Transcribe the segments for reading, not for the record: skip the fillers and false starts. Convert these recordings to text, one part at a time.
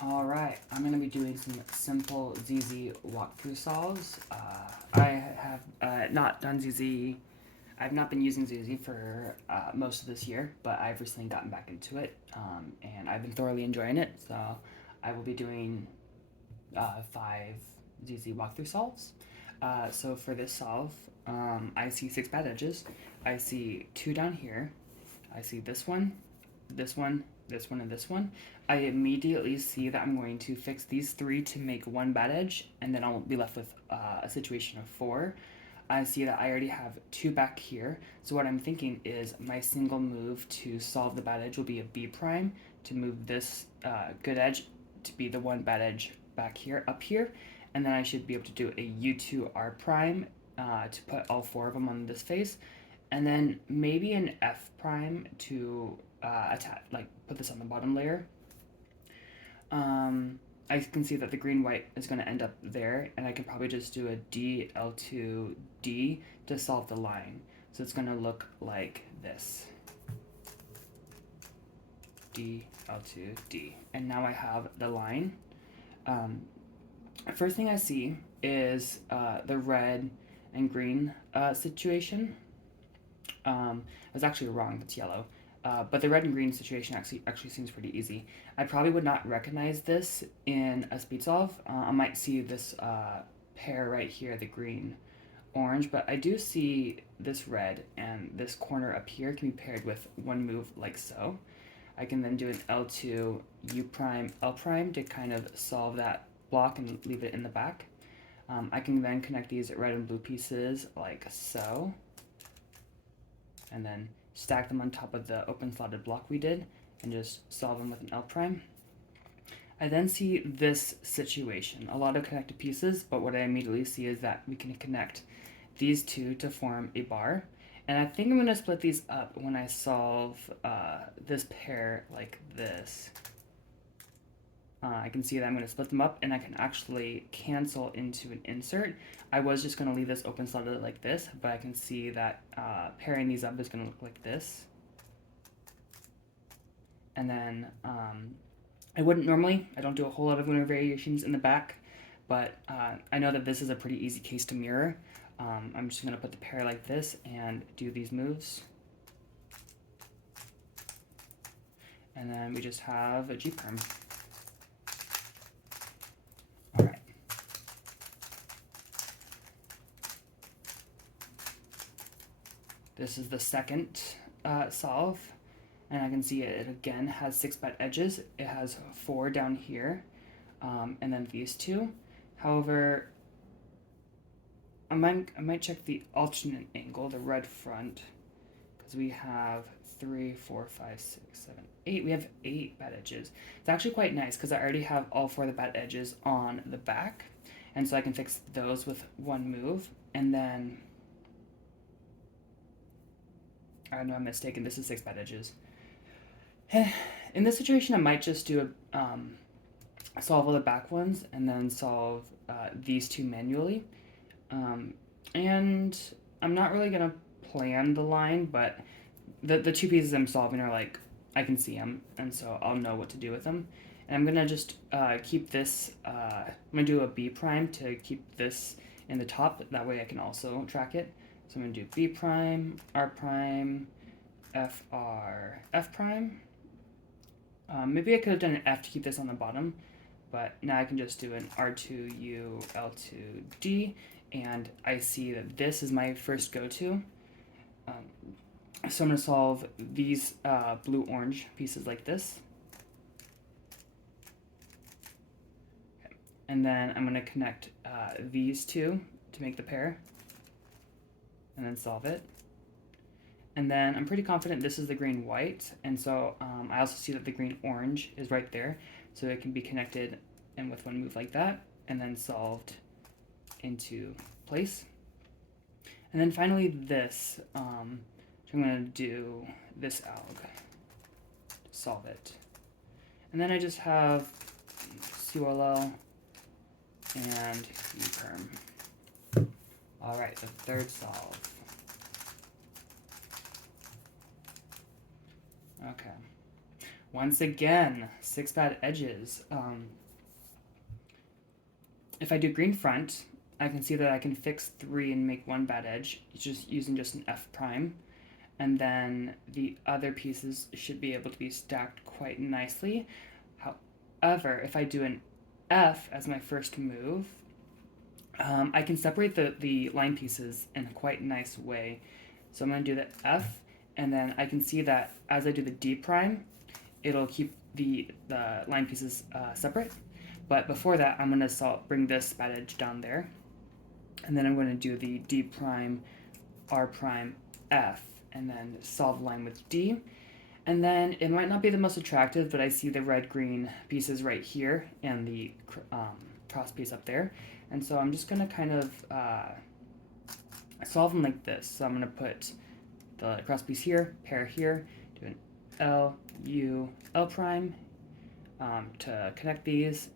Alright, I'm going to be doing some simple ZZ walkthrough solves. I have not done ZZ, I've not been using ZZ for most of this year, but I've recently gotten back into it, and I've been thoroughly enjoying it, so I will be doing 5 ZZ walkthrough solves. So for this solve, I see 6 bad edges. I see 2 down here. I see this one, this one, this one, and this one. I immediately see that I'm going to fix these 3 to make 1 bad edge, and then I'll be left with a situation of 4. I see that I already have 2 back here, so what I'm thinking is my single move to solve the bad edge will be a B prime to move this good edge to be the 1 bad edge back here, up here, and then I should be able to do a U2 R prime to put all 4 of them on this face, and then maybe an F prime to attach, like put this on the bottom layer. I can see that the green white is going to end up there, and I can probably just do a D L2 D to solve the line. So it's going to look like this. D L2 D, and now I have the line. First thing I see is the red and green situation. I was actually wrong, that's yellow. But the red and green situation actually seems pretty easy. I probably would not recognize this in a speed solve. I might see this pair right here, the green orange, but I do see this red and this corner up here can be paired with 1 move like so. I can then do an L2 U prime L prime to kind of solve that block and leave it in the back. I can then connect these red and blue pieces like so, and then stack them on top of the open slotted block we did and just solve them with an L prime. I then see this situation, a lot of connected pieces, but what I immediately see is that we can connect these 2 to form a bar. And I think I'm going to split these up when I solve this pair like this. I can see that I'm going to split them up, and I can actually cancel into an insert. I was just going to leave this open slotted like this, but I can see that pairing these up is going to look like this. And then I wouldn't normally, I don't do a whole lot of lunar variations in the back, but I know that this is a pretty easy case to mirror. I'm just going to put the pair like this and do these moves. And then we just have a G perm. Alright. This is the second solve, and I can see it again has 6 bad edges. It has 4 down here, and then these 2. However, I might check the alternate angle, the red front, because we have 3, 4, 5, 6, 7, 8. We have 8 bad edges. It's actually quite nice because I already have all 4 of the bad edges on the back, and so I can fix those with 1 move. And then, I know I'm mistaken, this is 6 bad edges. In this situation, I might just do a solve all the back ones and then solve these 2 manually. And I'm not really going to plan the line, but the 2 pieces I'm solving are like, I can see them, and so I'll know what to do with them. And I'm going to just keep this, I'm going to do a B prime to keep this in the top, that way I can also track it. So I'm going to do B prime, R prime, F R, F prime. Maybe I could have done an F to keep this on the bottom, but now I can just do an R2U, L2D, and I see that this is my first go-to. So I'm going to solve these blue-orange pieces like this. Okay. And then I'm going to connect these 2 to make the pair, and then solve it. And then I'm pretty confident this is the green-white, and so I also see that the green-orange is right there, so it can be connected and with 1 move like that, and then solved into place. And then finally this, I'm going to do this alg to solve it. And then I just have COLL and U perm. Alright, the third solve. Okay. Once again, 6 bad edges. If I do green front, I can see that I can fix 3 and make 1 bad edge, just using just an F prime. And then the other pieces should be able to be stacked quite nicely. However, if I do an F as my first move, I can separate the line pieces in a quite nice way. So I'm going to do the F, and then I can see that as I do the D prime, it'll keep the line pieces separate. But before that, I'm going to bring this bad edge down there, and then I'm going to do the D prime, R prime, F, and then solve the line with D. And then it might not be the most attractive, but I see the red-green pieces right here and the cross piece up there. And so I'm just going to kind of solve them like this. So I'm going to put the cross piece here, pair here, do an L, U, L prime to connect these,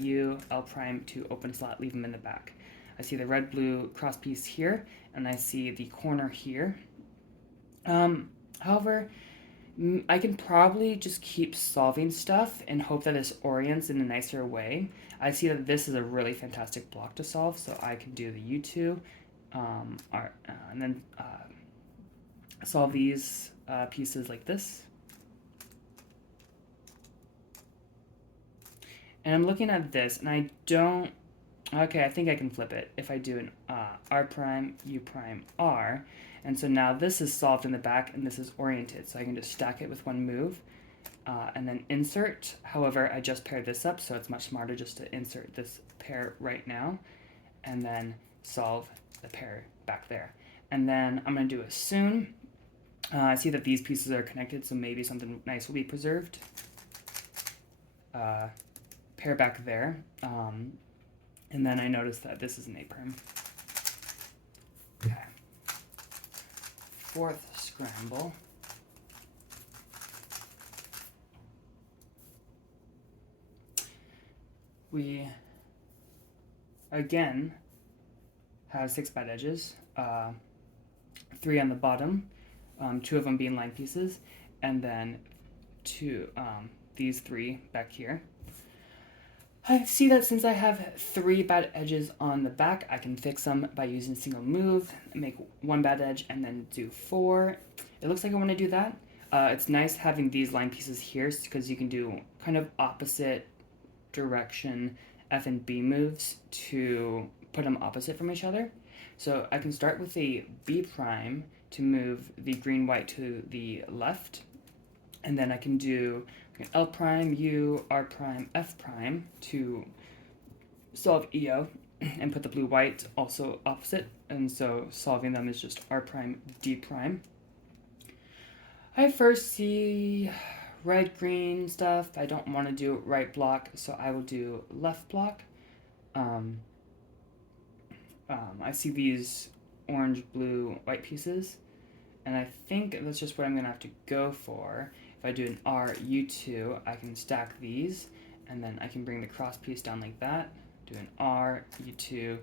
U, L prime to open slot, leave them in the back. I see the red-blue cross piece here, and I see the corner here. However, I can probably just keep solving stuff and hope that this orients in a nicer way. I see that this is a really fantastic block to solve, so I can do the U2 and then solve these pieces like this. And I'm looking at this, and I don't... Okay, I think I can flip it if I do an R prime, U prime, R. And so now this is solved in the back, and this is oriented. So I can just stack it with one move, and then insert. However, I just paired this up, so it's much smarter just to insert this pair right now, and then solve the pair back there. And then I'm going to do a soon. I see that these pieces are connected, so maybe something nice will be preserved. Pair back there. And then I notice that this is an A prime. Okay. Fourth scramble. We again have 6 bad edges, 3 on the bottom, 2 of them being line pieces, and then these 3 back here. I see that since I have 3 bad edges on the back, I can fix them by using a single move, make 1 bad edge, and then do 4. It looks like I want to do that. It's nice having these line pieces here because you can do kind of opposite direction F and B moves to put them opposite from each other. So I can start with a B prime to move the green-white to the left, and then I can do L prime, U, R prime, F prime to solve EO and put the blue-white also opposite, and so solving them is just R prime, D prime. I first see red-green stuff. I don't want to do right block, so I will do left block. I see these orange, blue, white pieces, and I think that's just what I'm going to have to go for. If I do an R, U2, I can stack these, and then I can bring the cross piece down like that, do an R, U2,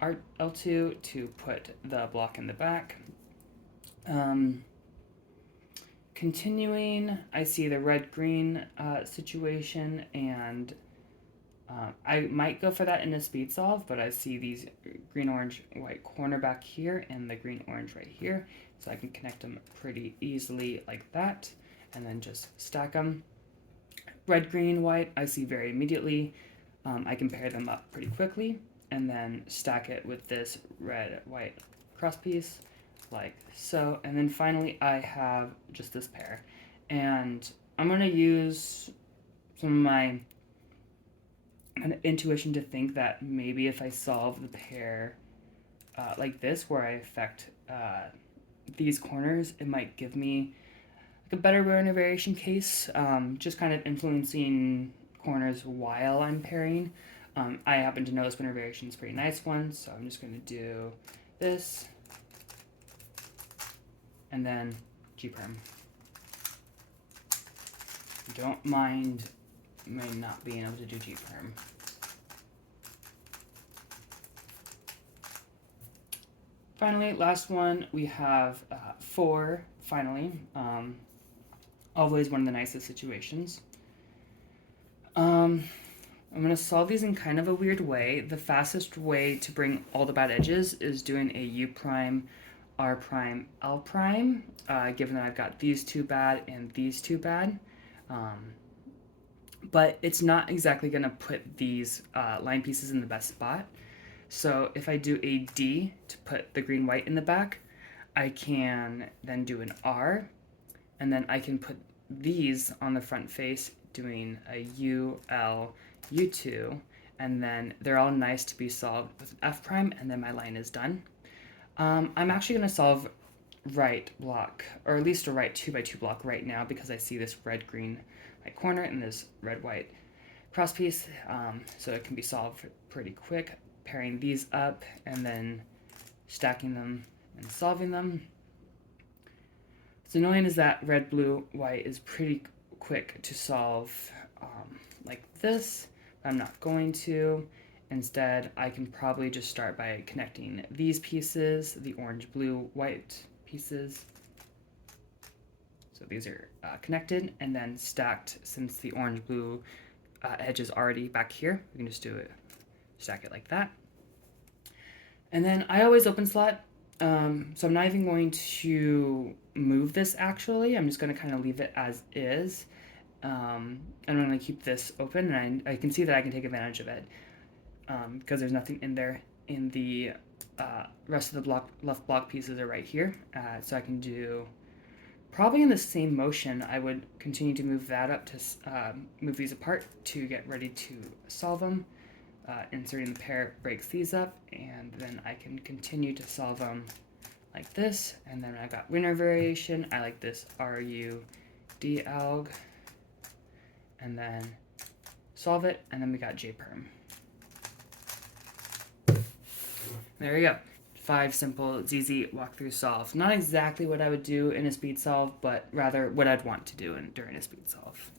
R, L2 to put the block in the back. Continuing, I see the red-green situation, and I might go for that in a speed solve, but I see these green-orange-white corner back here and the green-orange right here, so I can connect them pretty easily like that, and then just stack them. Red-green-white, I see very immediately. I can pair them up pretty quickly, and then stack it with this red-white cross piece, like so. And then finally, I have just this pair. And I'm going to use some of my kind of intuition to think that maybe if I solve the pair like this, where I affect these corners, it might give me like a better winner variation case, just kind of influencing corners while I'm pairing. I happen to know this winner variation is a pretty nice one, so I'm just going to do this, and then G perm. Don't mind me not being able to do G perm. Finally, last one, we have 4, finally. Always one of the nicest situations. I'm going to solve these in kind of a weird way. The fastest way to bring all the bad edges is doing a U prime, R prime, L prime, given that I've got these two bad and these two bad. But it's not exactly going to put these line pieces in the best spot. So if I do a D to put the green white in the back, I can then do an R, and then I can put these on the front face doing a U, L, U2, and then they're all nice to be solved with an F prime, and then my line is done. I'm actually going to solve right block, or at least a right 2x2 block right now, because I see this red-green right corner and this red-white cross piece, so it can be solved pretty quick, pairing these up and then stacking them and solving them. What's annoying is that red, blue, white is pretty quick to solve like this. I'm not going to. Instead, I can probably just start by connecting these pieces, the orange, blue, white pieces. So these are connected and then stacked. Since the orange, blue edge is already back here, we can just do it, stack it like that. And then I always open slot, so I'm not even going to move this actually. I'm just going to kind of leave it as is. I'm going to keep this open, and I can see that I can take advantage of it because there's nothing in there. In the rest of the left block pieces are right here, so I can do probably in the same motion. I would continue to move that up to move these apart to get ready to solve them. Inserting the pair breaks these up, and then I can continue to solve them like this. And then I got winner variation. I like this RUD alg, and then solve it, and then we got J perm. There you go. 5 simple ZZ walkthrough solve. Not exactly what I would do in a speed solve, but rather what I'd want to do during a speed solve.